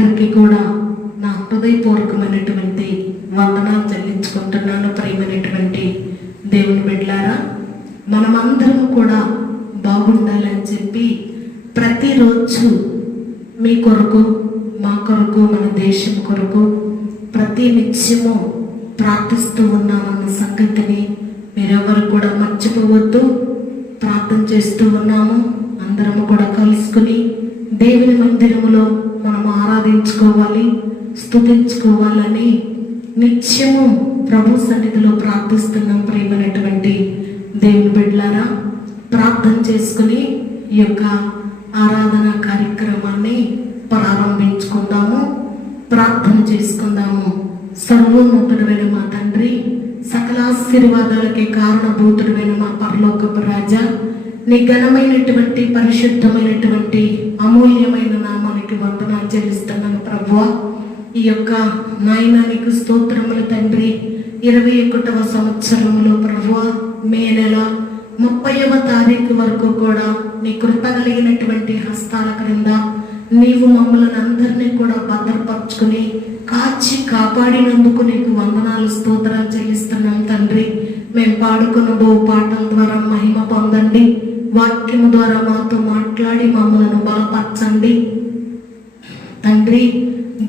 అందరికీ కూడా నా హృదయపూర్వకమైనటువంటి వందనాలు చెల్లించుకుంటున్నాను. ప్రియమైనటువంటి దేవుని బిడ్డలారా, మనమందరం కూడా బాగుండాలని చెప్పి ప్రతిరోజు మీ కొరకు, మా కొరకు, మన దేశం కొరకు ప్రతి నిత్యము ప్రార్థిస్తూ ఉన్నామన్న సంగతిని మీరెవరు కూడా మర్చిపోవద్దు. ప్రార్థన చేస్తూ ఉన్నాము. అందరము కూడా కలుసుకుని దేవుని మందిరములో మనం ఆరాధించుకోవాలి, స్తుతించుకోవాలని నిత్యము ప్రభు సన్నిధిలో ప్రార్థిస్తున్నాం. ప్రియమైనటువంటి దేవుని బిడ్డలారా, ప్రార్థన చేసుకుని ఈ యొక్క ఆరాధన కార్యక్రమాన్ని ప్రారంభించుకుందాము. ప్రార్థన చేసుకుందాము. సర్వోన్నతుడైన మా తండ్రి, సకల ఆశీర్వాదాలకి కారణభూతుడైన మా పరలోకపు రాజా, నీ ఘనమైనటువంటి పరిశుద్ధమైనటువంటి అమూల్యమైన నామానికి వందనాలు చెల్లిస్తున్నాను ప్రభువా. ఈ యొక్క నాయనానికి స్తోత్రములు తండ్రి. 21వ సంవత్సరంలో ప్రభువా, మే నెల 30వ తారీఖు వరకు కూడా నీ కృప కలిగినటువంటి హస్తాల క్రింద నీవు మమ్మల్ని అందరినీ కూడా భద్రపరుచుకుని కాచి కాపాడినందుకు నీకు వందనాలు, స్తోత్రాలు చెల్లిస్తున్నాం తండ్రి. మేము పాడుకున్న పాటల ద్వారా మహిమ పొందండి. వాక్యము ద్వారా మాతో మాట్లాడి మమ్మలను బలపరచండి తండ్రి.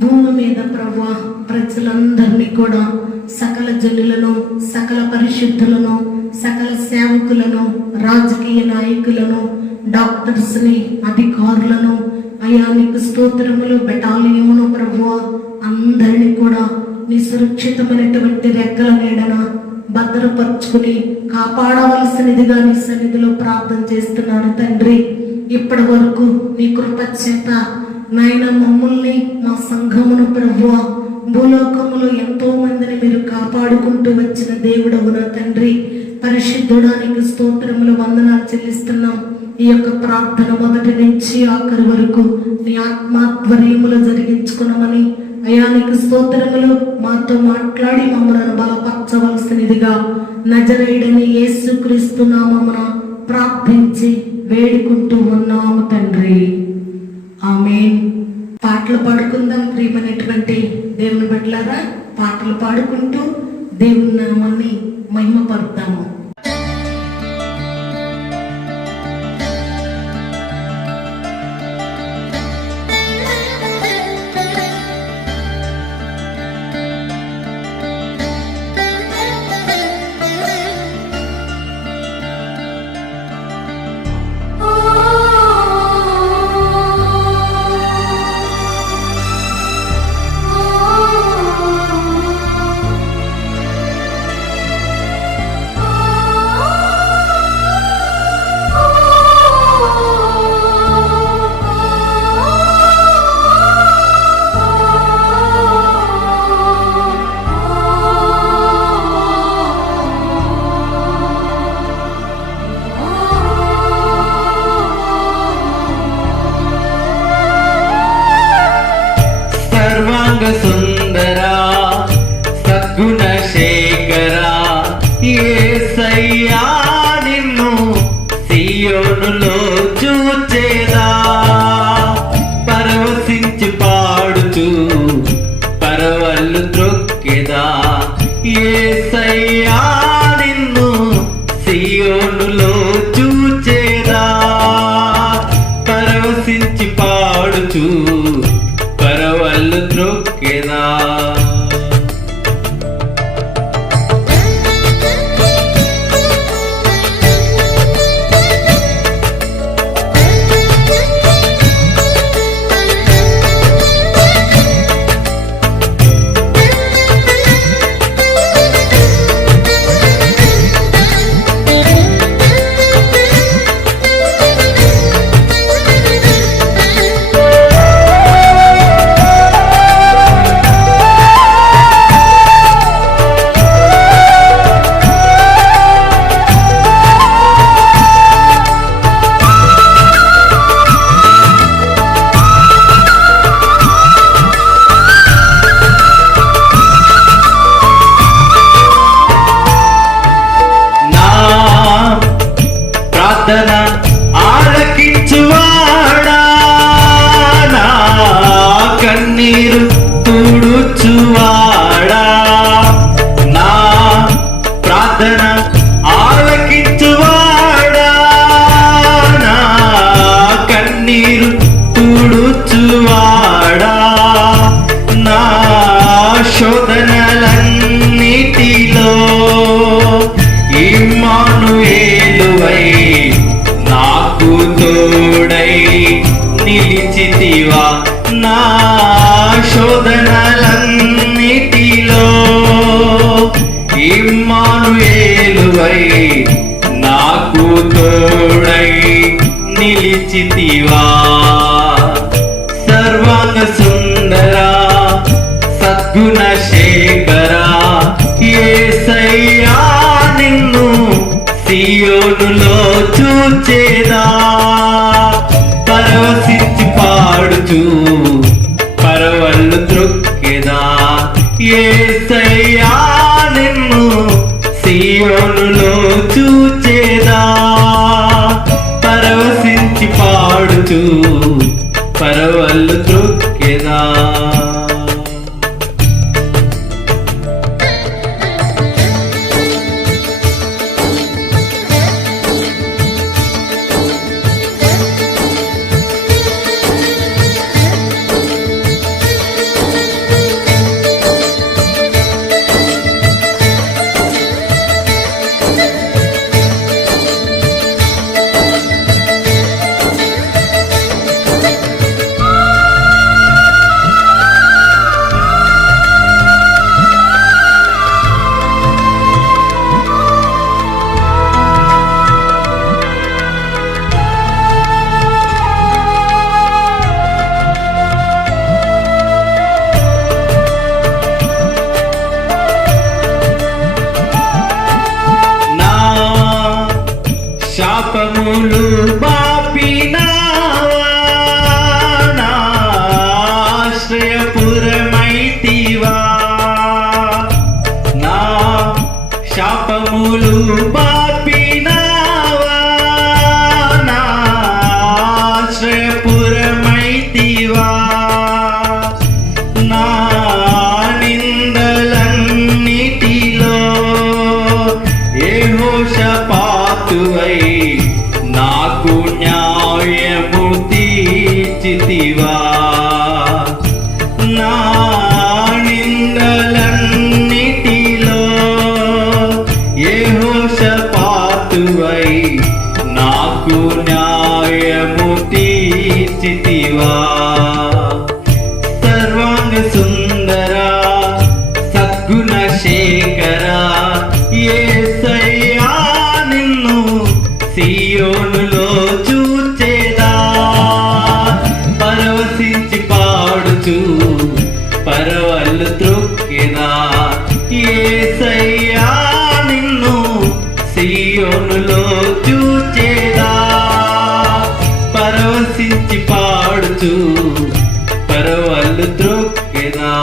భూమి మీద ప్రభువా ప్రజలందరినీ కూడా, సకల జనులను, సకల పరిశుద్ధులను, సకల సేవకులను, రాజకీయ నాయకులను, డాక్టర్స్ని, అధికారులను, అయా నీకు స్తోత్రములు, బెటాలియమును ప్రభువా అందరినీ కూడా నీ సురక్షితమైనటువంటి రెక్కల నీడన భద్రపరుచుకుని కాపాడవలసినదిగా నీ సన్నిధిలో ప్రార్థన చేస్తున్నాను తండ్రి. ఇప్పటి వరకు నీ కృప చేత నాయన మమ్మల్ని, మా సంఘమును ప్రభువా భూలోకములో ఎంతో మందిని మీరు కాపాడుకుంటూ వచ్చిన దేవుడవు నా తండ్రి. పరిశుద్ధుడానికి స్తోత్రములు, వందనాలు చెల్లిస్తున్నాం. ఈ యొక్క ప్రార్థన మొదటి నుంచి ఆఖరి వరకు నీ ఆత్మాధ్వర్యములు జరిగించుకున్నామని అయానికి స్తోత్రములు. మాతో మాట్లాడి మమ్మలను బలపరచవలసినదిగా నజరేయుడని యేసుక్రీస్తు నామమున ప్రార్థించి వేడుకుంటూ ఉన్నాము తండ్రి. ఆమేన్. పాటలు పాడుకుందాం ప్రియమైనటువంటి దేవుని బిడ్డలారా. పాటలు పాడుకుంటూ దేవుని నామాన్ని మహిమపరుద్దాము. సుందరా సద్గుణ శేఖరా, యేసయ్యా నిన్ను సియోనులో చూచేదా. పరవశించి పాడుచు పరవళ్ళు త్రొక్కెదా. యేసయ్యా నిన్ను సియోనులో చూచేదా. పరవశించి పాడుచు పరవళ్ళు త్రొక్కెదా. తీర్చితివా సర్వాంగ సుందరా సద్గుణ శేఖరా యేసయ్యా నిన్ను సియోనులో చూచేదా పరవశించి పాడుచు పరవళ్ళు త్రొక్కెదా యేసయ్యా నిన్ను సియోనులో చూచేదా పరవశించి పాడుచు పరవళ్ళు త్రొక్కెదా శాపములు బాపినావా నా ఆశ్రయపురమైతివా నా శాపములు బాపినావా నా ఆశ్రయపురమైతివా నా నిందలన్నిటిలో యెహోషాపాతువై నాకు న్యాయము తీర్చితివా నా నిందలన్నిటిలో యెహోషాపాతువై నాకు న్యాయము తీర్చితివా సర్వాంగ సుందరా సద్గుణ శేఖరా యేసయ్యా నిన్ను సియోనులో చూచేదా పరవశించి పాడుచు పరవళ్ళు త్రొక్కెదా యేసయ్యా నిన్ను సియోనులో చూచేదా పరవశించి పాడుచు పరవళ్ళు త్రొక్కెదా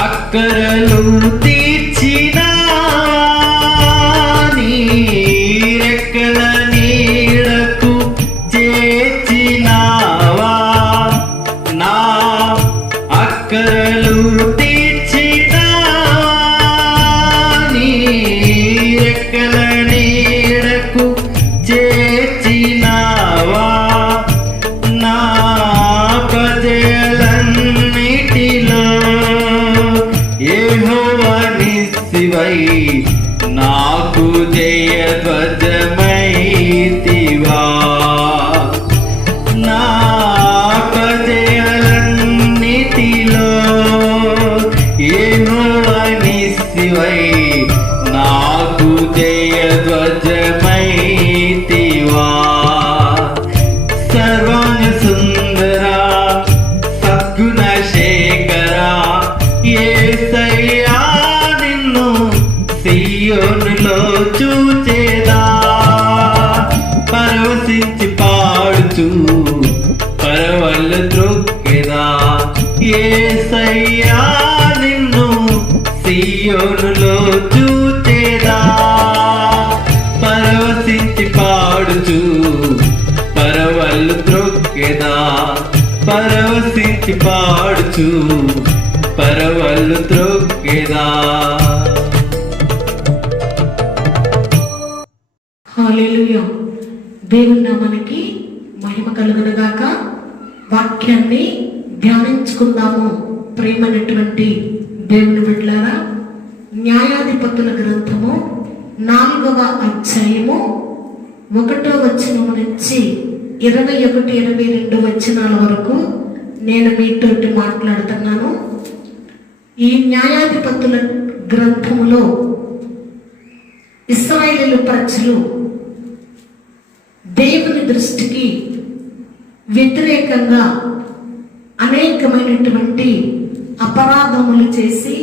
అక్కరలు తీర్చినా నీ రెక్కల నీడకు చేర్చినావా నా అక్కరలు తీర్చినా నీ రెక్కల నీడకు చేర్చినావా నా ప్రజలన్నిటిలో యెహోవా నిస్సివై నాకు జయధ్వజమైతివా నా ప్రజలన్నిటిలో యెహోవా నిస్సివై నాకు జయధ్వజమైతివా సర్వాంగ సుందరా సద్గుణ శేఖరా యేసయ్యా నిన్ను సియోనులో చూచేదా పరవశించి పాడుచు పరవళ్ళు త్రొక్కెదా లోచు పరవళ్ళు త్రొక్కెదా. హల్లెలూయా. దేవుని నామానికి మహిమ కలుగును గాక. వాక్యాన్ని ధ్యానించుకుందాము. ప్రేమైనటువంటి దేవుని బిడ్డలారా, న్యాయాధిపతుల గ్రంథము 4వ అధ్యాయము 1వ వచనం నుంచి 21, 22 వచనాల వరకు నేను మీతోటి మాట్లాడుతున్నాను. ఈ న్యాయాధిపతుల గ్రంథములో ఇశ్రాయేలు ప్రజలు దేవుని దృష్టికి వ్యతిరేకంగా అనేకమైనటువంటి అపరాధములు చేసి,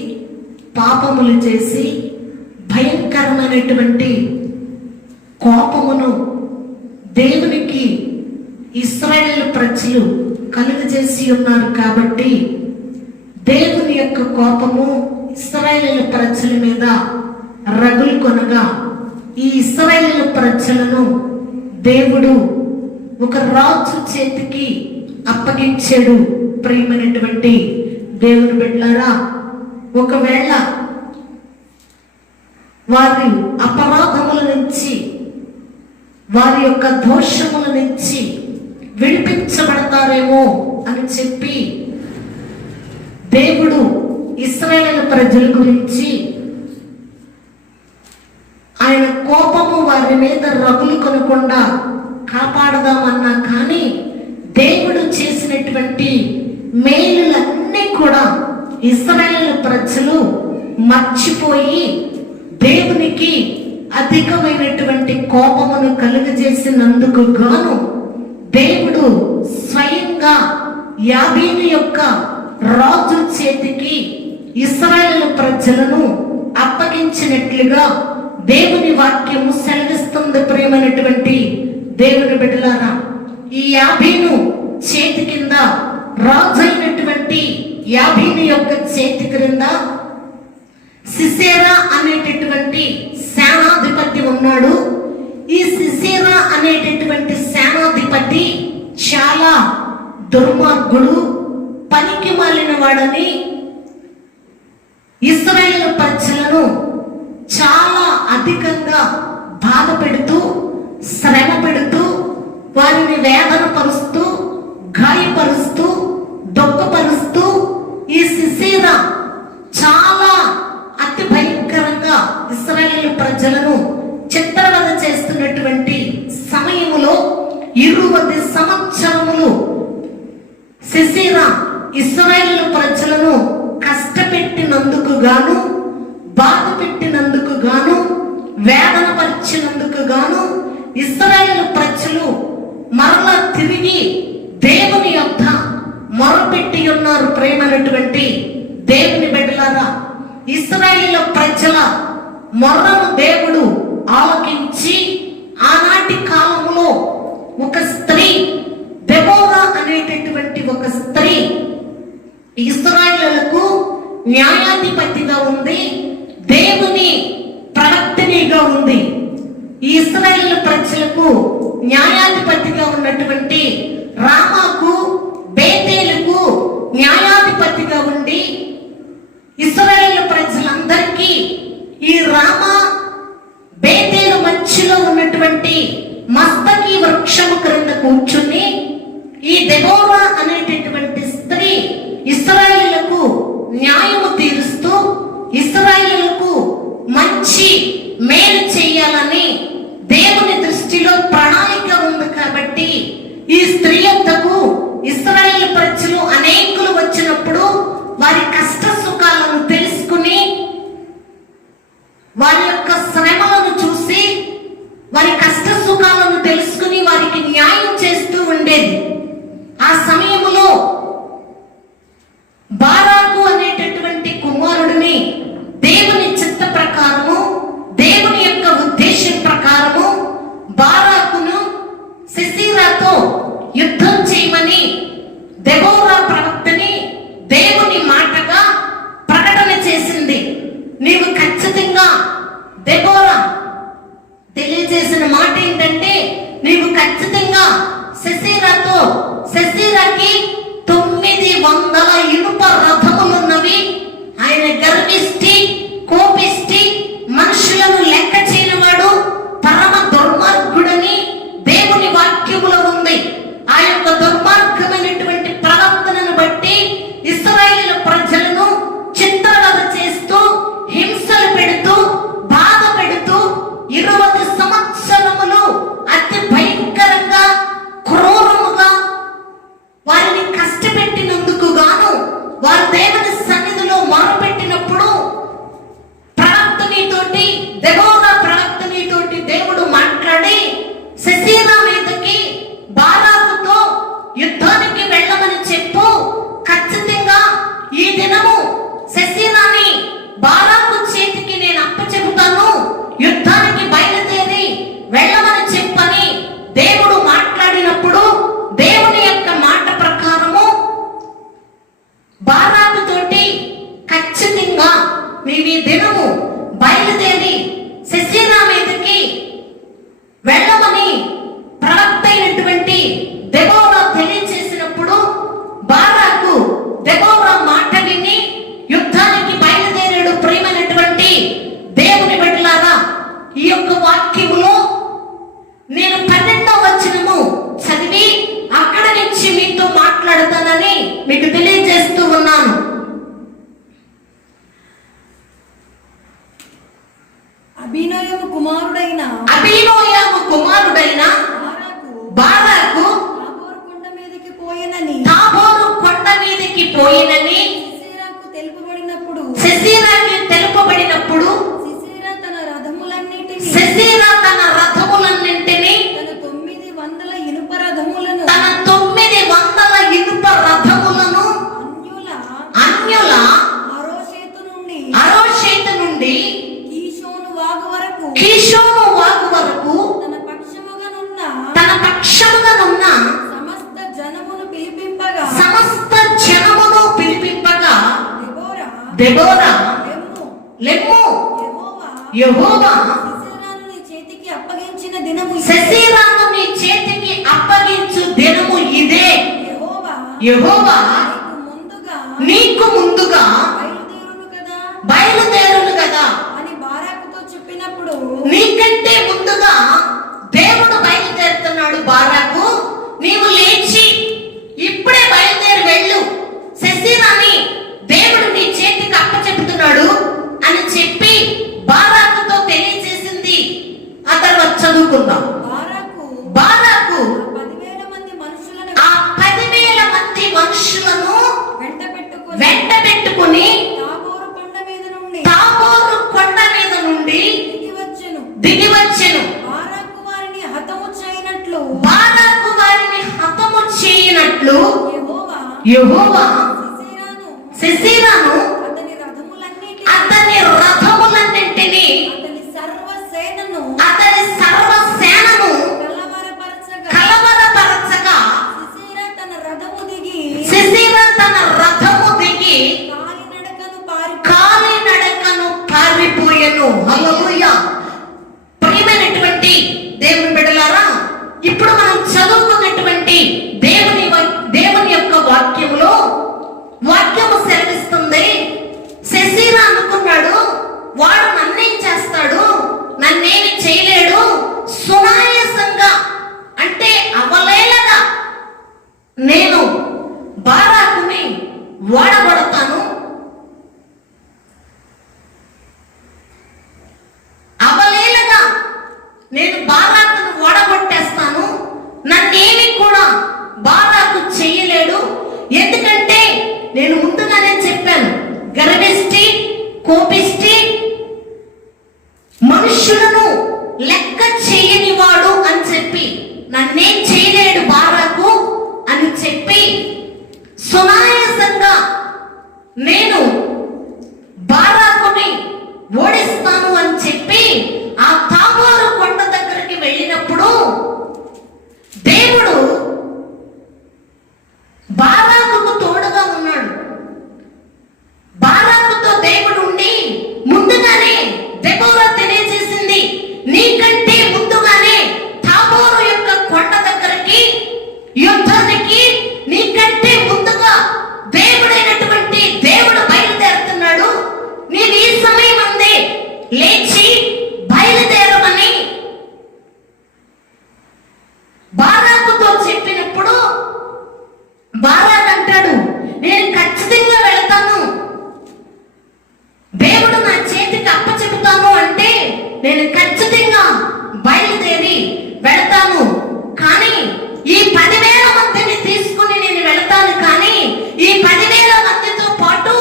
పాపములు చేసి, భయంకరమైనటువంటి కోపమును దేవునికి ఇశ్రాయేలు ప్రజలు కలుగజేసి ఉన్నారు. కాబట్టి దేవుని యొక్క కోపము ఇశ్రాయేలు ప్రజల మీద రగులు కొనగా ఈ ఇశ్రాయేలు ప్రజలను దేవుడు ఒక రాజు చేతికి అప్పగించాడు. ప్రియమైనటువంటి దేవుని బిడ్డలారా, ఒకవేళ వారి అపరాధముల నుంచి, వారి యొక్క దోషముల నుంచి విడిపించబడతారేమో అని చెప్పి దేవుడు ఇశ్రాయేలు ప్రజల గురించి ఆయన కోపము వారి మీద రగులు కొనకుండా కాపాడదామన్నా కానీ దేవుడు చేసినటువంటి మేలులన్నీ కూడా ఇశ్రాయేలు ప్రజలు మర్చిపోయి దేవునికి అధికమైనటువంటి కోపమును కలుగజేసినందుకు గాను దేవుడు స్వయంగా యాబీను యొక్క రాజు చేతికి ఇశ్రాయేలు ప్రజలను అప్పగించినట్లుగా దేవుని వాక్యము సెలవిస్తుంది. ప్రియమైనటువంటి దేవుని బిడ్డలారా, ఈ యాబీను చేతి కింద, రాజు అయినటువంటి యాబీను యొక్క చేతి క్రింద సిసేరా అనేటటువంటి సేనాధిపతి ఉన్నాడు. ఈ సిసేరా అనేటటువంటి సేనాధిపతి చాలా దుర్మార్గుడు, పనికి మాలిన వాడని ఇశ్రాయేలు ప్రజలను చాలా అధికంగా బాధ పెడుతూ, శ్రమ పెడుతూ, వారిని వేదన పరుస్తూ, గాయపరుస్తూ, దుఃఖపరుస్తూ ఈ సిసేరా చాలా అతి భయంకరంగా ఇశ్రాయేలు ప్రజలను చిత్రవద చేస్తున్నటువంటి సమయములో 20 సంవత్సరములు సిసేరా ఇశ్రాయేలు ప్రజలను కష్టపెట్టినందుకు గాను, బాధ పెట్టినందుకు గాను, వేదన పరిచినందుకు గాను ఇశ్రాయేలు ప్రజలు మరలా తిరిగి దేవుని యొద్ద మొరపెట్టి ఉన్నారు. ప్రేమైనటువంటి దేవుని బిడ్డలారా, ఇశ్రాయేలు ప్రజల మొర్రను దేవుడు ఆలకించి ఆనాటి కాలంలో ఒక స్త్రీ, దెబోరా అనేటటువంటి ఒక స్త్రీ ఇశ్రాయేలులకు న్యాయాధిపతిగా ఉంది, దేవుని ప్రవక్తనిగా ఉంది. ఈ ఇశ్రాయేలు ప్రజలకు న్యాయాధిపతిగా ఉన్నటువంటి రామాకు, బేతేలుకు న్యాయాధిపతిగా ఉండి ఇశ్రాయేలు ప్రజలందరికీ ఈ రామ, బేతేలు మధ్యలో ఉన్నటువంటి మస్తకి వృక్షము క్రింద కూర్చుని ఈ దెబోరా అనేటటువంటి స్త్రీ ఇశ్రాయేలుకు న్యాయము తీరుస్తూ ఇశ్రాయేలుకు మంచి మేలు చేయాలని దేవుని దృష్టిలో ప్రణాళిక ఉంది. కాబట్టి ఈ స్త్రీ యొద్దకు ఇశ్రాయేలు ప్రజలు అనేకులు వచ్చినప్పుడు వారి కష్ట సుఖాలను తెలుసుకుని, వారి యొక్క శ్రమలను చూసి, వారి కష్ట సుఖాలను తెలుసుకుని వారికి న్యాయం చేస్తూ ఉండేది. ఆ సమయంలో బారాకు అనేటటువంటి కుమారుడిని దేవుని చిత్త ప్రకారము, దేవుని యొక్క ఉద్దేశం ప్రకారము బారాకును సిసీరాతో యుద్ధం చేయమని దెబోరా ప్రవక్తని దేవుని మాటగా ప్రకటన చేసింది. నీవు ఖచ్చితంగా, దెబోరా తెలియజేసిన మాట ఏంటంటే, నీవు ఖచ్చితంగా సిసీరాకి 900 ఇనుప రథములున్నవి. ఆయన గర్విష్టి, కోపిష్టి, మనుషులను లెక్క చేయనివాడు, పరమ దుర్మార్గుడని దేవుని వాక్యములో ఉంది. ఆ యొక్క దుర్మార్గమైనటువంటి ప్రవర్తనను బట్టి ఇశ్రాయేలు ప్రజలను చిత్రవద చేస్తూ, హింసలు పెడుతూ, బాధ పెడుతూ 20 సంవత్సరములు అతి భయంకరంగా, క్రూరముగా వారిని కష్టపెట్టినందుకు గాను వారు దేవుని సన్నిధిలో మొరపెట్టినప్పుడు ప్రవక్తనితోటి, దెబోరా ప్రవక్తనితోటి దేవుడు మాట్లాడి సిసీరా మీదకి బారాకుతో యుద్ధానికి వెళ్ళమని చెప్పు, ఖచ్చితంగా ఈ దినము సిసీరాని బారాకు చేతికి నేను అప్పచెబుతాను, యుద్ధానికి బయలుదేరి వెళ్ళమని చెప్పని దేవుడు మాట్లాడినప్పుడు దేవుని యొక్క మాట ప్రకారము బారాకు తోటి ఖచ్చితంగా మేము ఈ దినము బయలుదేరి సిసీరా మీదకి వెళ్ళమని ప్రవక్త అయినటువంటి దెబోరా తెలియజేసినప్పుడు బారాకు దెబోరా మాట విని యుద్ధానికి బయలుదేరాడు. ప్రియమైనటువంటి దేవుని బిడ్డలారా, ఈ యొక్క వాక్యములో నేను 12వ వచనము చదివి అక్కడ నుంచి మీతో మాట్లాడతానని మీకు తెలియజేస్తూ ఉన్నాను. అబీనోయము కుమారుడైన బారాకు తాబోరు కొండ మీదకి పోయినని సిసీరాకు తెలుపబడినప్పుడు సిసీరా తన రథములన్నిటిని తన 900 ఇనుప రథములను అన్యుల అరోషేతు నుండి కీషోను వాగు వరకు తన పక్షముగానున్న సమస్త జనమును పిలిపింపగా దెబోరా లెమ్ము యెహోవా సిసీరాను నీ చేతికి అప్పగించిన దినము సిసీరాను నీ చేతికి అప్పగించు దినము ఇదే. యెహోవా నీకు ముందుగా బయలుదేరును కదా అని బారాకుతో చెప్పినప్పుడు, నీకంటే ముందుగా దేవుడు బయలుదేరుతున్నాడు. బారాకు, నీవు లేచి ఇప్పుడే బయలుదేరి వెళ్ళు, సిసీరాని దేవుడు నీ చేతికి అప్పచెప్తున్నాడు అని చెప్పి బారాకుతో తెలియజేసింది. ఆ తర్వాత చదువుకుందాం. బారాకు 10,000 మంది మనుషులను ఆ 10,000 మంది మనుషులను వెంట పెట్టుకుని తాబోరు కొండ మీద నుండి దిగి వచ్చెను. బారాకు వారిని హతము చేయనట్లు యెహోవా సిసీరాను అతని రథములన్నింటినీ అతని సర్వ సేనను కలవరపరచగా సిసీరా తన రథము దిగి కాలినడకను పారిపోయెను. హల్లెలూయా. ప్రియమైనటువంటి దేవుని బిడ్డలారా, ఇప్పుడు మనం చదువుకున్నటువంటి దేవుని యొక్క వాక్యము సెలవిస్తుంది. సిసీరా అనుకున్నాడు, వాడు నన్నేం చేస్తాడు, నన్నేమి చేయలేడు, సునాయాసంగా అంటే అవలేలగా నేను బారాకుని ఓడగొడతాను, అవలేలగా నేను బారాకును ఓడగొట్టేస్తాను, నన్నేమి కూడా బారాకు చేయలేడు. ఎందుకంటే నేను ముందుగానే చెప్పాను, గర్విష్టి, కోపిష్టి, మనుషులను లెక్క చేయనివాడు అని చెప్పి నన్నేం చేయలేడు బారాకు అని చెప్పి సునాయాసంగా నేను బారాకుని ఓడిస్తాను అని చెప్పి ఆ తాబోరు కొండ దగ్గరికి వెళ్ళినప్పుడు దేవుడు బారాకుకు తోడుగా ఉన్నాడు. బారాకుతో దేవుడు ఉండి ముందుగానే దెబోరా తెలియజేసింది, నీకంటే ముందుగానే తాబోరు యొక్క కొండ దగ్గరికి యుద్ధానికి నీకంటే ముందుగా దేవుడైనటువంటి ఈ 10,000 మందిని తీసుకుని నేను వెళతాను, కానీ ఈ 10,000 మందితో పాటు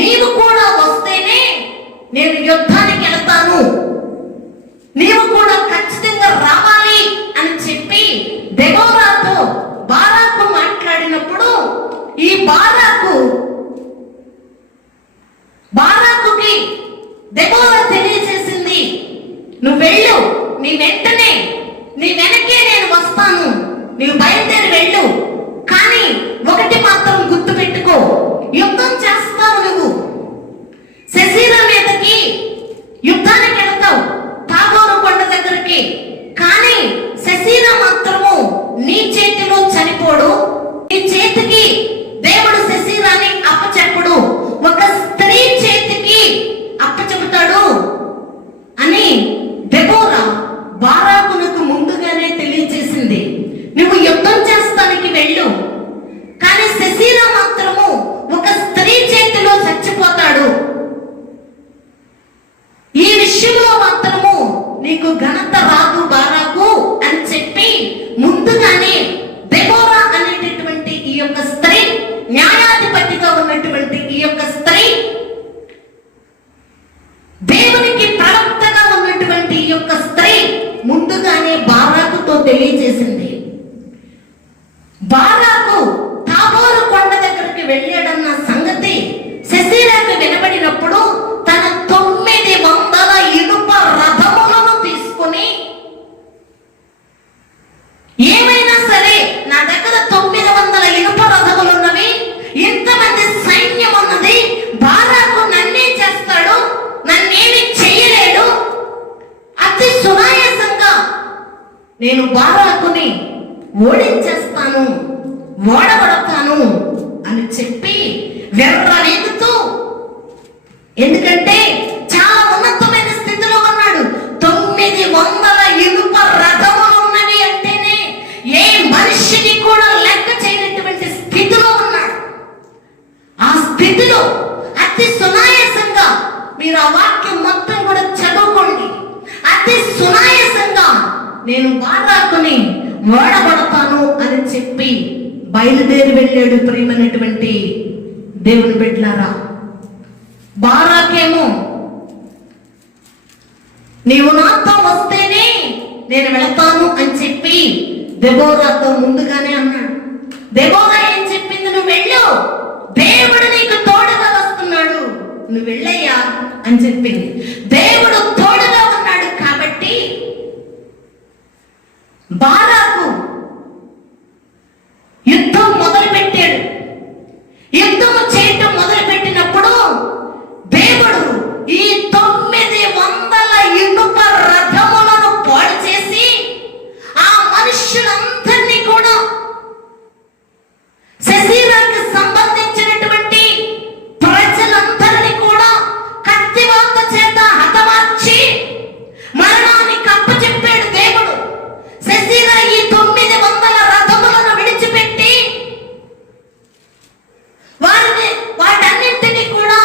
నీవు కూడా వస్తేనే నేను యుద్ధానికి వెళతాను, నీవు కూడా ఖచ్చితంగా రావాలి అని చెప్పి దెబోరాతో బారాకు మాట్లాడినప్పుడు, ఈ బారాకుకి దెబోరా తెలియజేసింది, నువ్వు వెళ్ళు, నీ వెంటనే నీ వెనకే నేను వస్తాను, నీవు బయలుదేరి వెళ్ళు, కానీ ఒకటి మాత్రం గుర్తు పెట్టుకో, యుద్ధం చేస్తావు, నువ్వు శశీరా మీదకి యుద్ధానికి వెళ్తావు, తాబోరు కొండ దగ్గరికి, కానీ శశీరా మాత్రము నీ చేతిలో చనిపోడు, నీ చేతికి దేవుడు శశీరాని అప్పచెప్పడు, ఒక స్త్రీ చేతికి అప్పచెపుతాడు అని దెబోరా బారాకునకు ముందుగానే తెలియజేసింది. నువ్వు యుద్ధం చేస్తానికి వెళ్ళు, కానీ శశీరా మాత్రము ఒక స్త్రీ చేతిలో చచ్చిపోతాడు, ఈ విషయంలో మాత్రము నీకు ఘనత రాదు బారాకు అని చెప్పి ముందుగానే దెబోరా అనేటటువంటి ఈ యొక్క స్త్రీ, న్యాయాధిపతిగా ఉన్నటువంటి ఈ యొక్క స్త్రీ, దేవునికి ప్రవక్తగా ఉన్నటువంటి ఈ యొక్క స్త్రీ ముందుగానే బారాకుతో తెలియజేసింది. బారాకు తాబోరు కొండ దగ్గరికి వెళ్ళాడన్న సంగతి శశీరాకు వినబడినప్పుడు తన 900 ఇనుప రథములను తీసుకుని, ఏమైనా సరే నా దగ్గర 900 ఇనుప రథములు ఉన్నవి, ఇంతమంది సైన్యం ఉన్నది, బారాకు నన్నే చేస్తాడు, నన్నేమి చెయ్యలేడు, అతి సునాయాసంగా నేను బారాకుని ఓడించేస్తాను, ఓడగొడతాను అని చెప్పి వెర్రవేగుతూ, ఎందుకంటే చాలా ఉన్నతమైన స్థితిలో ఉన్నాడు, 900 ఇనుప రథములు ఉన్నవి అంటేనే ఏ మనిషికి కూడా లెక్క చేయనటువంటి స్థితిలో ఉన్నాడు. ఆ స్థితిలో అతి సునాయాసంగా, మీరు ఆ వాక్యం మొత్తం కూడా చదువుకోండి, అతి సునాయాసంగా నేను బారాకుని ఓడగొడతాను అని చెప్పి బయలుదేరి వెళ్ళాడు. ప్రియమైనటువంటి దేవుని బిడ్డలారా, బారాకేమో నీవు నాతో వస్తేనే నేను వెళతాను అని చెప్పి దెబోరాతో ముందుగానే అన్నాడు. దెబోరా ఏం చెప్పింది, నువ్వు వెళ్ళు, దేవుడు నీకు తోడుగా వస్తున్నాడు, నువ్వు వెళ్ళయ్యా అని చెప్పింది. దేవుడు తోడుగా ఉన్నాడు కాబట్టి బారాకు యుద్ధం మొదలు పెట్టాడు. యుద్ధం చేయటం మొదలు పెట్టినప్పుడు దేవుడు ఈ 900 ఇనుప రథములను పాడు చేసి ఆ మనుషులందరినీ కూడా, శశీరాకి సంబంధించినటువంటి ప్రజలందరినీ కూడా కత్తివాత చేత హతమార్చి మరణానికి అప్పచెప్పాడు దేవుడు. శశీరా ఈ 900 రథములను విడిచిపెట్టి వాటన్నింటినీ కూడా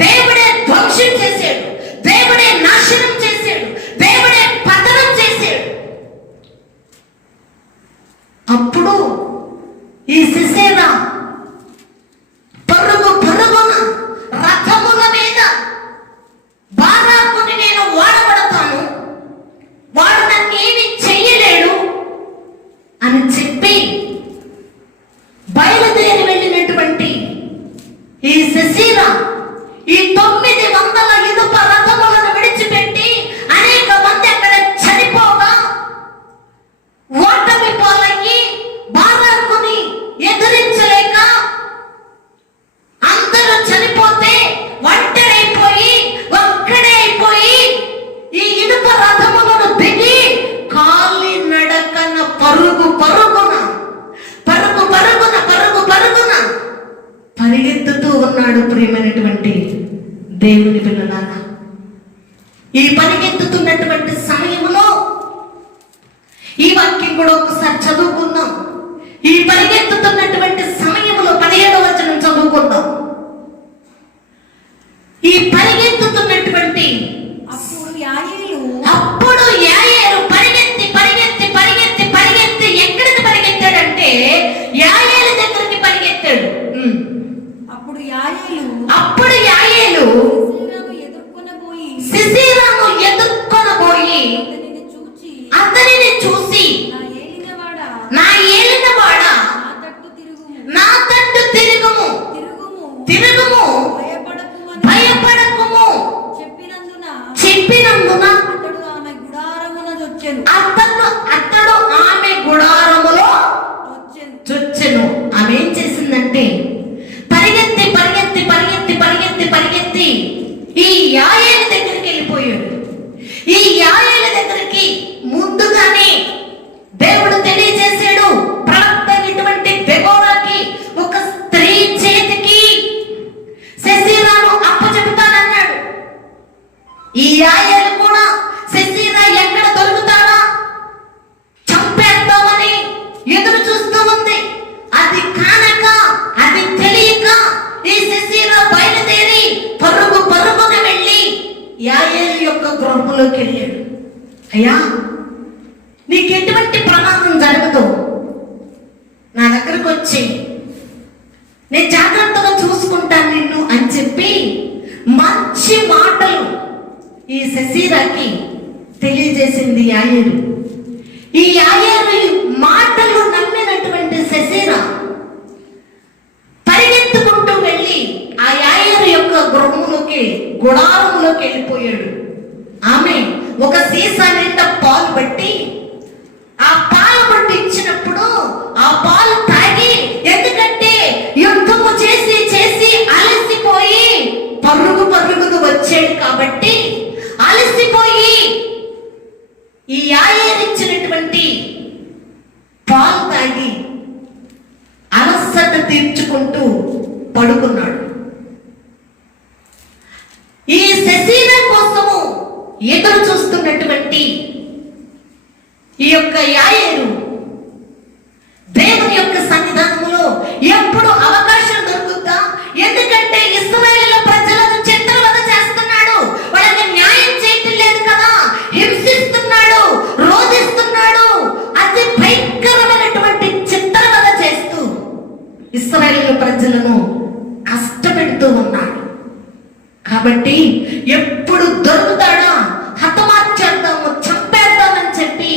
దేవుడే ధ్వంసం చేశాడు, దేవుడే నాశనం చేశాడు, దేవుడే పతనం చేశాడు. అప్పుడు ఈ శశీరా పరుగున రథముల మీద బారాకుని నేను ఓడగొడతాను, వాడు నన్ను ఏమి చెయ్యలేడు అని చెప్పి బయలుదేరి వెళ్ళినటువంటి ఈ శశీరా ఈ 900 ఇనుప రథములను విడిచిపెట్టి అనేక మంది అక్కడ చనిపోగా ఓటమి పాలయ్యి బారాకుని ఎదిరించలేక అందరూ చనిపోతే ఒంటరైపోయి ఒక్కడే అయిపోయి ఈ ఇనుప రథములను దిగి కాలి నడకన పరుగున పరిగెత్తుతూ ఉన్నాడు. ప్రియమైనటువంటి దేవుని పిల్లలారా, ఈ పరిగెత్తుతున్నటువంటి సమయంలో ఈ వాక్యం కూడా ఒకసారి చదువుకుందాం. ఈ పరిగెత్తుతున్నటువంటి సమయంలో 17వ వచనం చదువుకుందాం. ఈ పరిగెత్తుతున్నటువంటి అప్పుడు యాయేలు పరిగెత్తి ఎక్కడికి పరిగెత్తాడు చూసి నా ఏలినవాడా నా ఏలినవాడా నా తట్టు తిరుగుము నా తట్టు తిరుగుము తిరుగుము తిరుగుము భయపడకుమని భయపడకుము చెప్పినందున అతడు ఆమె గుడారమున వచ్చెను ఆమె గుడారములో వచ్చెను చొచ్చెను. ఆమె ఏం చేసిందంటే పరిగెత్తి పరిగెత్తి పరిగెత్తి పరిగెత్తి పరిగెత్తి ఈ యాయేలు దగ్గరికి వెళ్ళిపోయాడు. ఈ యాయేలు దగ్గరికి ముందుగానే దేవుడు తెలియజేశాడు, ప్రవక్త అయినటువంటి దెబోరాకి ఒక స్త్రీ చేతికి సిసీరాను అప్పచెపుతానన్నాడు. ఈ యాయేలు కూడా సిసీరా ఎక్కడ దొరుకుతాడా చంపేద్దామని ఎదురు చూస్తూ ఉంది. అది కానక, అది తెలియక ఈ సిసీరా బయలుదేరి పరుగు పరుగున వెళ్ళి యాయేలు యొక్క గృహంలోకి వెళ్ళాడు. అయ్యా, నీకు ఎటువంటి ప్రమాదం జరగదు, నా దగ్గరకు వచ్చి నేను జాగ్రత్తగా చూసుకుంటాను నిన్ను అని చెప్పి మంచి మాటలు ఈ సిసీరాకి తెలియజేసింది యాయేలు. ఈ యాయేలు మాటలు నమ్మినటువంటి సిసీరా పరిగెత్తుకుంటూ వెళ్ళి ఆ యాయేలు యొక్క గృహములోకి గుడారములోకి వెళ్ళిపోయాడు. ఆమె ఒక సీసా నిండా పాలు బట్టి ఆ పాలు బట్టి ఇచ్చినప్పుడు ఆ పాలు తాగి, ఎందుకంటే యుద్ధము చేసి చేసి అలసిపోయి పరుగు పరుగుకు వచ్చాడు కాబట్టి అలసిపోయి ఈ యాయేలు ఇచ్చినటువంటి పాలు తాగి అలసట తీర్చుకుంటూ పడుకున్నాడు. ఈ సిసీరా కోసము ఎదురు చూస్తున్నటువంటి ఈ యొక్క యాయేలు దేవుని యొక్క సన్నిధానములో ఎప్పుడు అవకాశం దొరుకుతా, ఎందుకంటే ఇశ్రాయేలు ప్రజలను చిత్రవద చేస్తున్నాడు, వాళ్ళకి న్యాయం చేయటం లేదు కదా, హింసిస్తున్నాడు, రోధిస్తున్నాడు, అతి భయంకరమైనటువంటి చిత్రవద చేస్తూ ఇశ్రాయేలు ప్రజలను కష్టపెడుతూ ఉన్నాడు. కాబట్టి ఎప్పుడు దొరుకుతాడా హతమార్చేద్దాము, చంపేద్దామని చెప్పి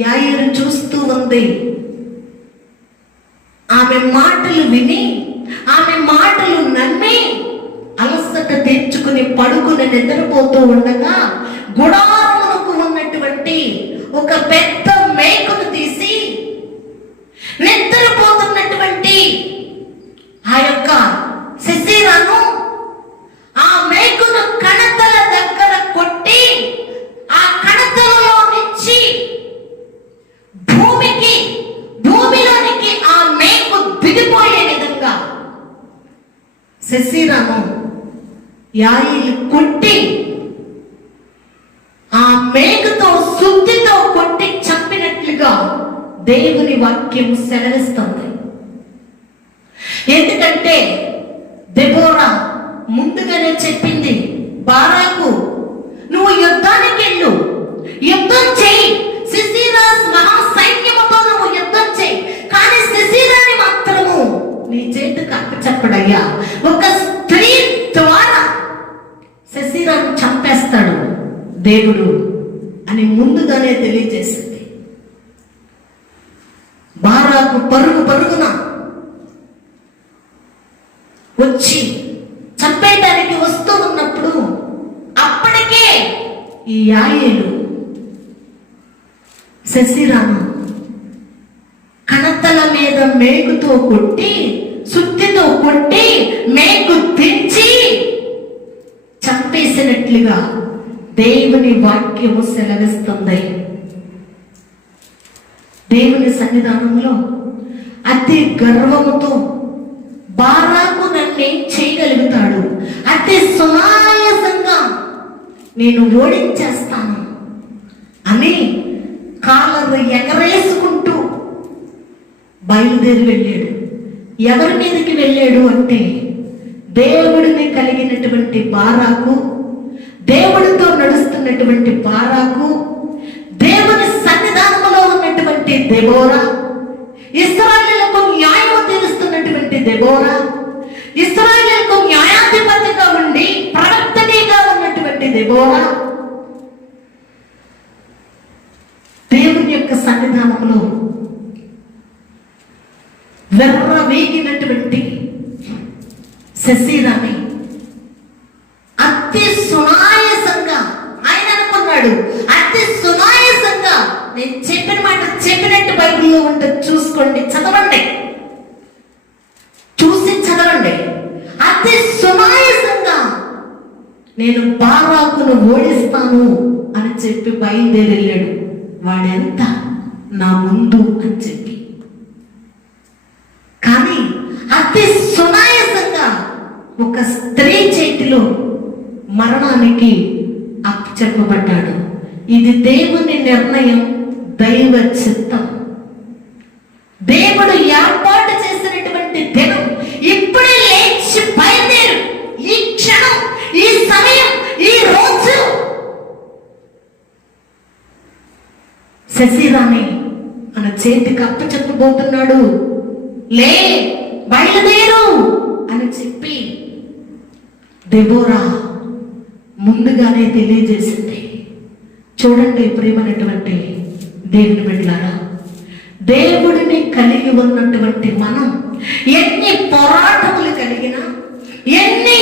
యాయేలు చూస్తూ ఉంది. ఆమె మాటలు విని, ఆమె మాటలు నమ్మి అలసట తెచ్చుకుని పడుకుని నిద్రపోతూ ఉండగా గుడారమునకు ఉన్నటువంటి ఒక పెద్ద మేకును తీసి నిద్రపోతున్నటువంటి ఆ యొక్క సిసీరాను ఆ మేకును కణతల దగ్గర కొట్టి ఆ కణతలలో నుంచి భూమిలోనికి ఆ మేకు దిగిపోయే విధంగా సిసీరాను యాయేలు కొట్టి ఆ మేకుతో సుత్తితో కొట్టి చంపినట్లుగా దేవుని వాక్యం సెలవిస్తుంది. ఎందుకంటే దెబోరా ముందుగానే చెప్పింది, బారాకు నువ్వు యుద్ధానికి వెళ్ళు, యుద్ధం చేయి, సిసీరా మహా సైన్యముతో నువ్వు యుద్ధం చేయి, కానీ సిసీరాని మాత్రము నీ చేతికి అప్పచెప్పడయ్యా, ఒక స్త్రీ ద్వారా సిసీరాను చంపేస్తాడు దేవుడు అని ముందుగానే తెలియజేసింది. బారాకు పరుగు పరుగున వచ్చి చంపేయడానికి వస్తూ ఉన్నప్పుడు అప్పటికే ఈ యాయేలు సిసీరాను కణతల మీద మేకుతో కొట్టి, సుత్తితో కొట్టి, మేకు తెంచి చంపేసినట్లుగా దేవుని వాక్యము సెలవిస్తుంది. దేవుని సన్నిధానంలో అతి గర్వముతో బారాకు నన్నేం చేయగలుగుతాడు, అతి సునాయాసంగా నేను ఓడించేస్తాను అని కాలరు ఎగరేసుకుంటూ బయలుదేరి వెళ్ళాడు. ఎవరి మీదకి వెళ్ళాడు అంటే దేవుడిని కలిగినటువంటి బారాకు, దేవుడితో నడుస్తున్నటువంటి బారాకు, దేవుని సన్నిధానంలో ఉన్నటువంటి దెబోరా, ఇశ్రాయేలుకు న్యాయం తీరుస్తున్నటువంటి దెబోరా, ఇశ్రాయేలుకు న్యాయాధిపతిగా ఉండి ప్రవక్తనిగా ఉన్నటువంటి దెబోరా, దేవుని యొక్క యొక్క సన్నిధానంలో వెర్ర వేగినటువంటి శశిరాని అతి సునాయాసంగా ఆయన అనుకున్నాడు, అతి సునాయాసంగా నేను చెప్పిన మాట చెప్పినట్టు బైబిల్లో ఉంటుంది, చూసుకోండి, చదవండి, చూసి చదవండి. అతి సునాయాసంగా నేను బారాకును ఓడిస్తాను అని చెప్పి బయలుదేరి వెళ్ళాడు. వాడెంత నా ముందు అని చెప్పి, కానీ అతి సునాయాసంగా ఒక స్త్రీ చేతిలో మరణానికి అప్పచెప్పబడ్డాడు. ఇది దేవుని నిర్ణయం, దైవ చిత్తం. దేవుడు ఏర్పాటు చేసినటువంటి దినం ఇప్పుడే లేచి బయలుదేరు. ఈ క్షణం, ఈ సమయం, ఈ రోజు శశిరాణి మన చేతికి అప్పచెప్పబోతున్నాడు. లే, బయలుదేరు అని చెప్పి దెబోరా ముందుగానే తెలియజేసింది. చూడండి ప్రియమైనటువంటి దేవుని బిడ్డలారా, దేవుడిని కలిగి ఉన్నటువంటి మనం ఎన్ని పోరాటములు కలిగినా, ఎన్ని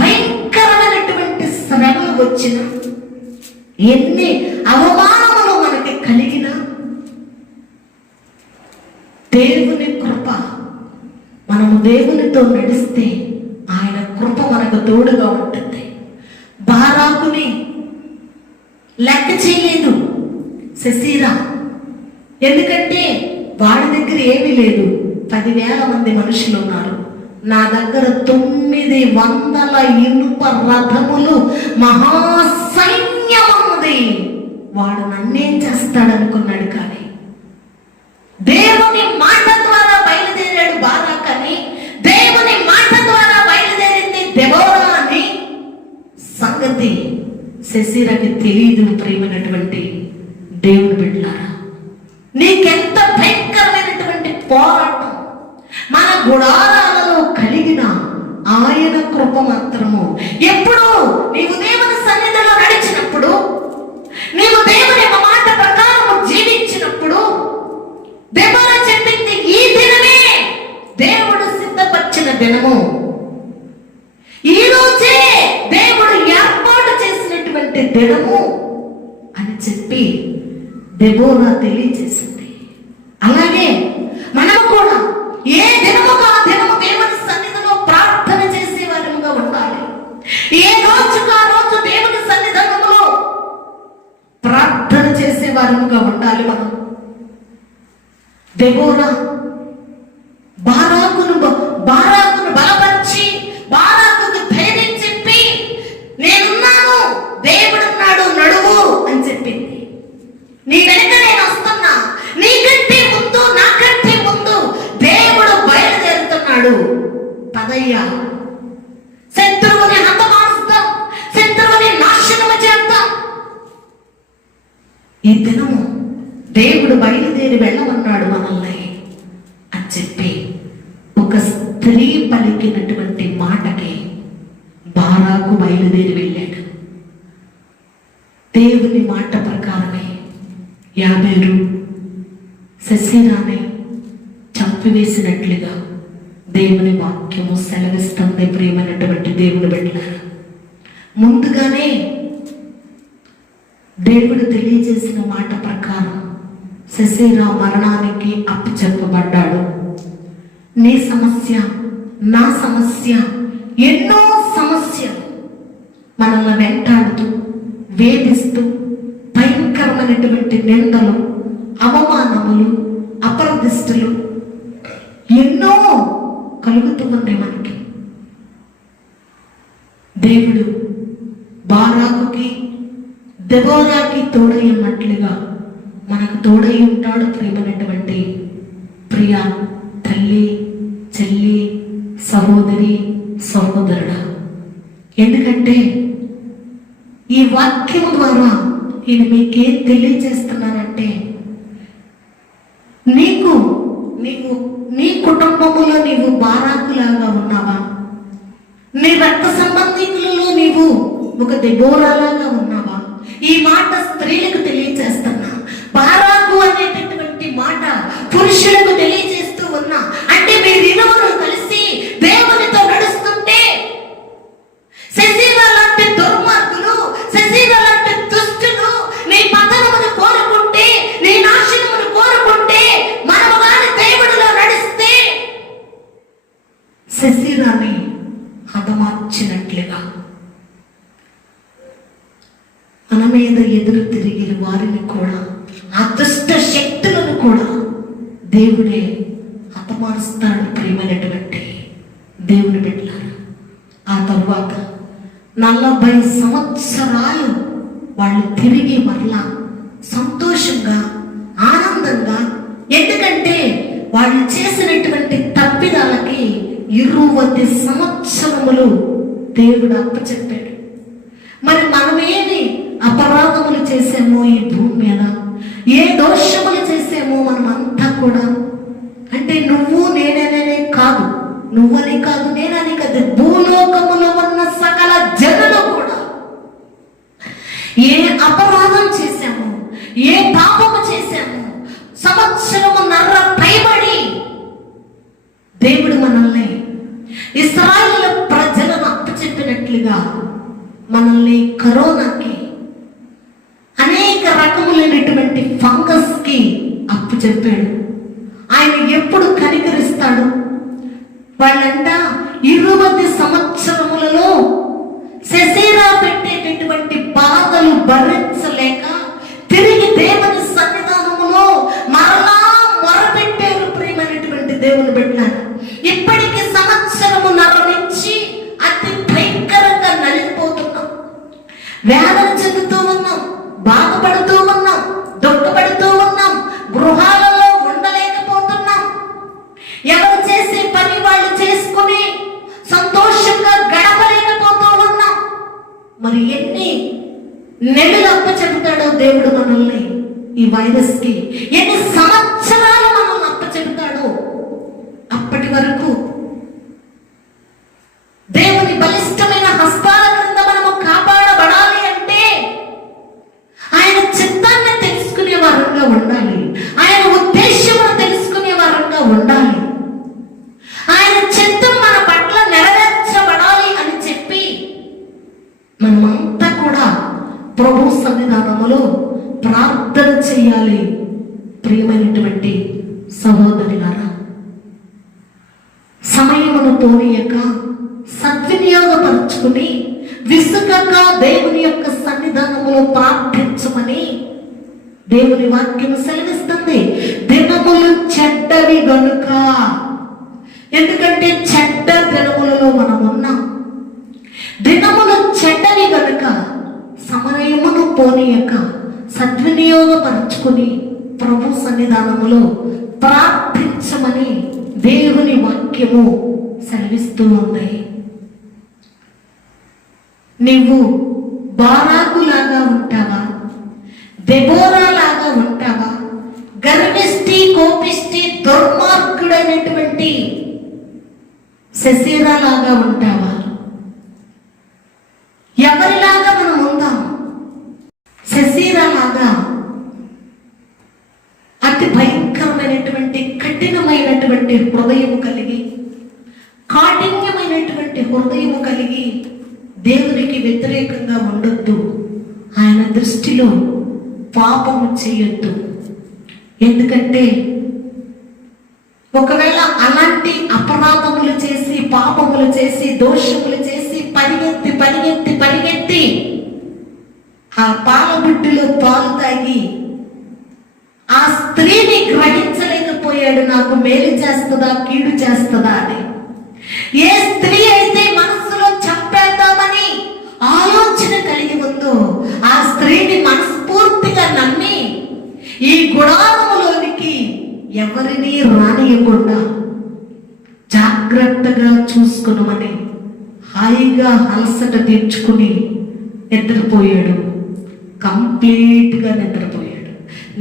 భయంకరమైనటువంటి శ్రమలు వచ్చినా, ఎన్ని అవమానములు మనకి కలిగినా, దేవుని కృప, మనము దేవునితో నడిస్తే ఆయన కృప మనకు తోడుగా ఉంటుంది. బారాకుని లెక్క చేయలేదు శశిరా, ఎందుకంటే వాడి దగ్గర ఏమీ లేదు. 10,000 మంది మనుషులు ఉన్నారు. నా దగ్గర 900 ఇనుప రథములు, మహాసైన్యం ఉంది. వాడు నన్నేం చేస్తాడనుకున్నాడు, కానీ దేవుని మాట ద్వారా బయలుదేరాడు బారాక్ అని, దేవుని మాట ద్వారా బయలుదేరింది దెబోరా అని సంగతి శశిరాకి తెలియదు. ప్రియమైనటువంటి దేవుని బిడ్డలారా, నీకెంత భయంకరమైనటువంటి పోరాటం మన గుడారాలలో కలిగిన ఆయన కృప మాత్రము, ఎప్పుడు నీవు దేవుని సన్నిధిలో నడిచినప్పుడు, నీవు దేవుని మాట ప్రకారం జీవించినప్పుడు, దెబోరా చెప్పింది ఈ దినమే దేవుడు సిద్ధపరిచిన దినము, ఈ రోజే దేవుడు ఏర్పాటు చేసినటువంటి దినము అని చెప్పి దెబోరా తెలియజేసింది. అలాగే మనము కూడా ఏ దినముగా ఆ దినము దేవుని సన్నిధిలో ప్రార్థన చేసే వారముగా ఉండాలి. ఏ రోజుగా ఆ రోజు దేవుని సన్నిధానంలో ప్రార్థన చేసే వారముగా ఉండాలి. మనం దెబోరా బారాకును బలపరిచి, బారాకుకు ధైర్యం చెప్పి, నేనున్నాను, దేవుడున్నాడు, నడువు అని చెప్పింది. నీ వెనక నేను వస్తున్నా, నీకంటే ముందు, నాకంటే ముందు దేవుడు బయలుదేరుతున్నాడు. పదయ్యా, శత్రువుని హతమారుస్తాం, శత్రువుని నాశనము చేద్దాం. ఈ దినము దేవుడు బయలుదేరి వెళ్ళమన్నాడు మనల్ని అని చెప్పి ఒక స్త్రీ పలికినటువంటి మాటకి బారాకు బయలుదేరి వెళ్ళాడు. దేవుని మాట ప్రకారమే యాబేరు శశిరాని చంపివేసినట్లుగా దేవుని వాక్యము సెలవిస్తుంది. ప్రియమైనటువంటి దేవుని బిడ్డలారా, ముందుగానే దేవుడు తెలియజేసిన మాట ప్రకారం శశిరా మరణానికి అప్పచెప్పబడ్డాడు. నీ సమస్య, నా సమస్య, ఎన్నో సమస్యలు మనల్ని వెంటాడుతూ, వేధిస్తూ, భయంకరమైనటువంటి నిందలు, అవమానములు, అప్రదిష్టలు ఎన్నో కలుగుతూ ఉన్నాయి మనకి. దేవుడు బారాకుకి, దెబోరాకి తోడై ఉన్నట్లుగా మనకు తోడై ఉంటాడు. ప్రియమైనటువంటి ప్రియ తల్లి, చెల్లి, సహోదరి, సహోదరుడా, ఎందుకంటే ఈ వాక్యం ద్వారా నేను మీకేం తెలియజేస్తున్నానంటే, నీవు నీ కుటుంబములో నీవు బారాకులాగా ఉన్నావా? నీ రక్త సంబంధికులలో నీవు ఒక దెబోరాలాగా ఉన్నావా? ఈ మాట స్త్రీలకు తెలియజేస్తున్నా. బారాకు అనేటువంటి దుష్ట శక్తులను కూడా దేవుడే హతమారుస్తాడు. ప్రియమైనటువంటి దేవుని బిడ్డలారా, ఆ తరువాత 40 సంవత్సరాలు వాళ్ళు తిరిగి మరలా సంతోషంగా ఆనందంగా, ఎందుకంటే వాళ్ళు చేసినటువంటి తప్పిదాలకి 20 సంవత్సరములు దేవుడు అప్పచెప్పాడు. మరి మనమేమి అపరాధములు చేసామో ఈ భూమి మీద, ఏ దోషములు చేసామో మనమంతా కూడా, అంటే నువ్వు నేనే కాదు, నువ్వని కాదు నేనని కాదు, భూలోకములో ఉన్న సకల జనులు కూడా ఏ అపరాధం చేశామో, ఏ పాపము చేశామో, సంవత్సరమున్నర పైబడి దేవుడు మనల్ని ఇశ్రాయేలు ప్రజలను అప్పచెప్పినట్లుగా మనల్ని కరోనాకి, అనేక రకములైనటువంటి ఫంగస్ కి అప్పచెప్పాడు. ఆయన ఎప్పుడు కనికరిస్తాడు? వాళ్ళంట 20 సంవత్సరములలో శశీరా పెట్టేటటువంటి బాధలు భరించలేక తిరిగి దేవుని సన్నిధానములో మరలా మొరపెట్టారు. ప్రియమైనటువంటి దేవుని బిడ్డలారా, ఇప్పటికి సంవత్సరమున్నర నుంచి అతి భయంకరంగా నలిగిపోతున్నాం, వేదన చెందుతూ ఉన్నాం, బాధపడుతూ ఉన్నాం, దుఃఖపడుతూ ఉన్నాం, గృహాలలో ఉండలేకపోతున్నాం. ఎవరు చేసే పని వాళ్ళు చేసుకుని సంతోషంగా గడపలేకపోతూ ఉన్నాం. మరి ఎన్ని నెలలు అప్పచెబుతాడో దేవుడు మనల్ని ఈ వైరస్ కి, ఎన్ని సంవత్సరాలు మనల్ని అప్పచెబుతాడో అప్పటి వరకు దేవుని బలిష్టమైన హస్తాల క్రింద మనము కాపాడబడాలి అంటే ఆయన చిత్తాన్ని తెలుసుకునే వారంగా ఉండాలి, ఆయన ఉద్దేశమును తెలుసుకునే వారంగా ఉండాలి, ఆయన చిత్తం మన పట్ల నెరవేర్చబడాలి అని చెప్పి మనమంతా కూడా ప్రభు సన్నిధానములో ప్రార్థన చేయాలి. ప్రియమైనటువంటి సహోదరులారా, సమయమును పోనీయక సద్వినియోగపరుచుకుని విసుగక దేవుని యొక్క సన్నిధానములో ప్రార్థించమని దేవుని వాక్యం సెలవిస్తుంది. దినములు చెడ్డవి గనుక, ఎందుకంటే చెడ్డ దినములలో మనం ఉన్నాం. దినములు చెడ్డవి గనుక సమయమును పోనీయక సద్వినియోగపరుచుకుని ప్రభు సన్నిధానములో ప్రార్థించమని దేవుని వాక్యము సెలవిస్తూ ఉన్నాయి. నీవు బారాకులాగా ఉంటావా? దెబోరా లాగా ఉంటావా? గర్విష్టి, కోపిష్టి, దుర్మార్గుడైనటువంటి శశీరా లాగా ఉంటావా? ఎవరిలాగా మనం ఉందాం? శశీరా లాగా అతి భయంకరమైనటువంటి కఠినమైనటువంటి హృదయం కలిగి, కాఠిన్యమైనటువంటి హృదయం కలిగి దేవునికి వ్యతిరేకంగా ఉండొద్దు. ఆయన దృష్టిలో పాపము చేయొద్దు. ఎందుకంటే ఒకవేళ అలాంటి అపరాధములు చేసి, పాపములు చేసి, దోషములు చేసి పరిగెత్తి పరిగెత్తి పరిగెత్తి ఆ పాలబుడ్డులో పాలు తాగి ఆ స్త్రీని గ్రహించలేకపోయాడు, నాకు మేలు చేస్తుందా కీడు చేస్తుందా అని. ఏ స్త్రీ అయితే మనస్సులో చంపేద్దామని ఆలోచన కలిగి ఉందో ఆ స్త్రీని మనస్ఫూర్తిగా నమ్మి ఈ గుడారములోనికి ఎవరిని రానియకుండా జాగ్రత్తగా చూసుకునమని హాయిగా అలసట తీర్చుకుని నిద్రపోయాడు. కంప్లీట్గా నిద్రపోయాడు.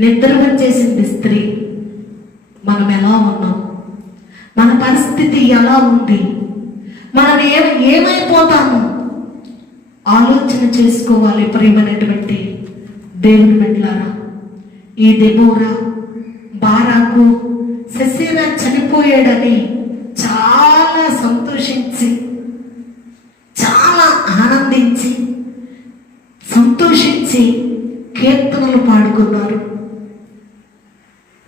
నిద్ర వచ్చేసింది స్త్రీ. మనం ఎలా ఉన్నాం? మన పరిస్థితి ఎలా ఉంది? మనం ఏమైపోతాము? ఆలోచన చేసుకోవాలి. ప్రియమైనటువంటి దేవుని బిడ్డలారా, ఈ దెబోరా, బారాకు, శశీరా చనిపోయాడని చాలా సంతోషించి, చాలా ఆనందించి, సంతోషించి కీర్తనలు పాడుకున్నారు.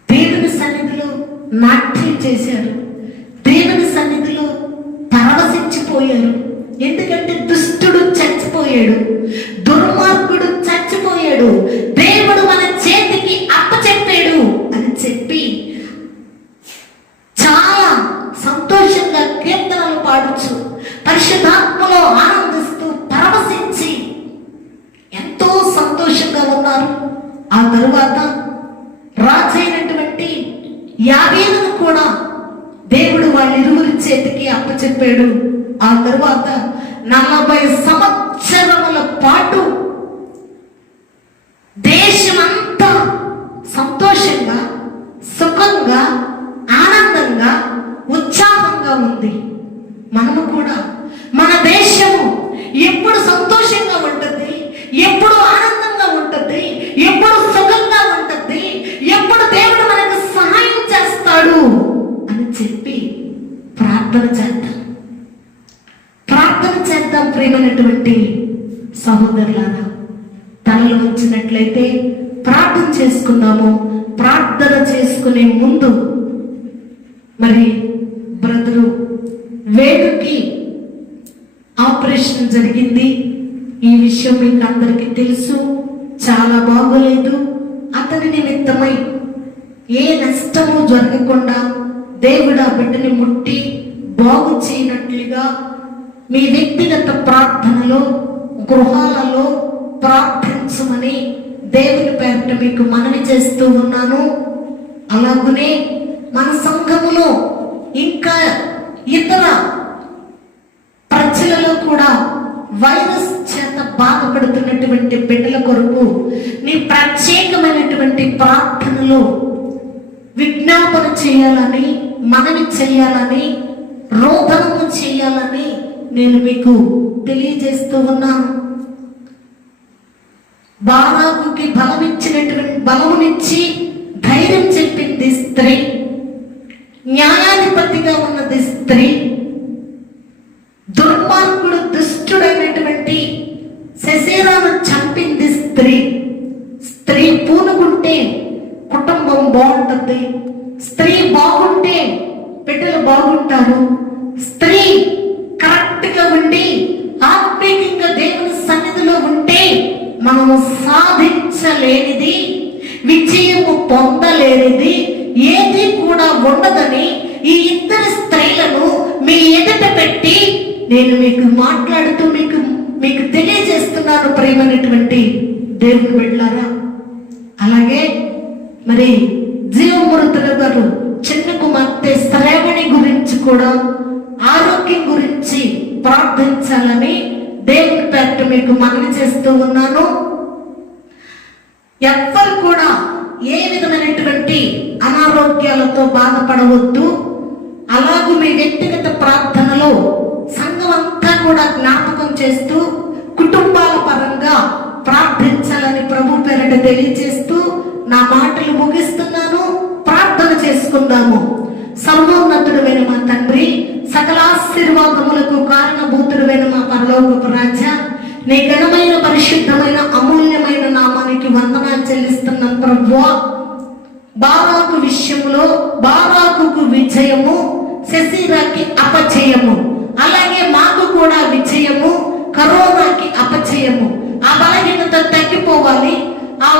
దేవుని సన్నిధిలో నాట్యం చేశారు. దేవుని సన్నిధిలో పరవశించిపోయారు. ఎందుకంటే దుష్టుడు చచ్చిపోయాడు, దుర్మార్గుడు చచ్చిపోయాడు, దేవుడు మన చేతికి అప్పచెప్పాడు. యాబేలును కూడా దేవుడు వాళ్ళిరువురి చేతికి అప్పచెప్పాడు. ఆ తరువాత 40 సంవత్సరముల పాటు దేశమంతా సంతోషంగా, సుఖంగా, ఆనందంగా, ఉత్సాహంగా ఉంది. మనము కూడా మన దేశము ఎప్పుడు సంతోషంగా ఉంటుంది, ఎప్పుడు ఆనందంగా ఉంటుంది, ఎప్పుడు సుఖంగా ఉంటుంది, ఎప్పుడు దేవుడు మనకు సహాయం చేస్తాడు అని చెప్పి ప్రార్థన చేద్దాం. ప్రార్థన చేద్దాం ప్రియమైనటువంటి సహోదరులారా. తలలు వచ్చినట్లయితే ప్రార్థన చేసుకుందాము. ప్రార్థన చేసుకునే ముందు మరి బ్రదరు వేణుకి ఆపరేషన్ జరిగింది. ఈ విషయం మీకు అందరికీ తెలుసు. చాలా బాగోలేదు. అతని నిమిత్తమై ఏ నష్టము జరగకుండా దేవుడు ఆ బిడ్డని ముట్టి బాగు చేయనట్లుగా మీ వ్యక్తిగత ప్రార్థనలో, గృహాలలో ప్రార్థించమని దేవుని పేరిట మీకు మనవి చేస్తూ ఉన్నాను. అలాగనే మన సంఘములో ఇంకా ఇతర ప్రజలలో కూడా వైరస్ చేత బాధపడుతున్నటువంటి బిడ్డల కొరకు నీ ప్రత్యేకమైనటువంటి ప్రార్థనలో విజ్ఞాపన చేయాలని, మనవి చేయాలని, రోదనము చేయాలని నేను మీకు తెలియజేస్తూ ఉన్నాను. బారాకుకి బలమునిచ్చి ధైర్యం చెప్పింది స్త్రీ, న్యాయాధిపతిగా ఉన్నది స్త్రీ, దుర్మార్గుడు దుష్టుడైనటువంటి శశీరాను చంపింది స్త్రీ. స్త్రీ పూనుకుంటే కుటుంబం బాగుంటుంది, స్త్రీ బాగుంటే బిడ్డలు బాగుంటారు. స్త్రీ కరెక్ట్గా ఉండి ఆత్మీయంగా దేవుని సన్నిధిలో ఉంటే మనము సాధించలేనిది, విజయము పొందలేనిది ఏది కూడా ఉండదని ఈ ఇద్దరు స్త్రీలను మీ ఎదుట పెట్టి నేను మీకు మాట్లాడుతూ మీకు తెలియజేస్తున్నాను ప్రియమైనటువంటి దేవుని బిడ్డలారా. అలాగే మరి జీవమృతులు గారు చిన్న కుమార్తె శ్రావణి గురించి కూడా, ఆరోగ్యం గురించి ప్రార్థించాలని దేవుని పేరిట మీకు మనవి చేస్తూ ఉన్నాను. ఎవ్వరు కూడా ఏ విధమైనటువంటి అనారోగ్యాలతో బాధపడవద్దు. అలాగూ మీ వ్యక్తిగత ప్రార్థనలో సంఘం అంతా కూడా జ్ఞాపకం చేస్తూ కుటుంబాల పరంగా ప్రార్థించాలని ప్రభు పేరిట తెలియజేస్తూ నా మాటలు ముగిస్తున్నాను. ప్రార్థన చేసుకుందాము. సర్వోన్నతుడైన మా తండ్రి, సకలాశీర్వాదములకు కారణభూతుడైన మా పరలోకపు రాజా, నీ ఘనమైన, పరిశుద్ధమైన, అమూల్యమైన నామానికి వందనాలు చెల్లిస్తున్నాను ప్రభువా. బారాకు విషయంలో బారాకుకు విజయము, శశీరాకి అపజయము, అలాగే మాకు కూడా విజయము, కరోనాకి అపజయము. ఆ బలహీనత తగ్గిపోవాలి. ఆ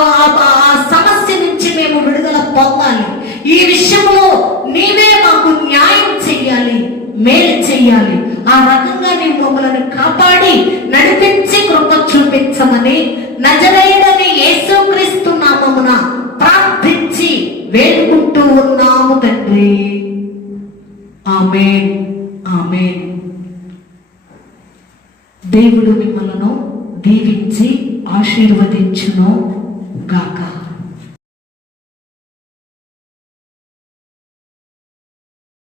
సమస్య నుంచి మేము విడుదల పొందాలి. ఈ విషయంలో నీవే మాకు న్యాయం చెయ్యాలి, మేలు చెయ్యాలి. ఆ రకంగా నీ మమ్మలను కాపాడి నడిపించి కృప చూపించమని నజరేయుడైన యేసుక్రీస్తు నామమున ప్రార్థించి వేడుకుంటూ ఉన్నాము తండ్రి. ఆమేన్, ఆమేన్. దేవుడు మిమ్మలను దీవించి ఆశీర్వదించును గాక.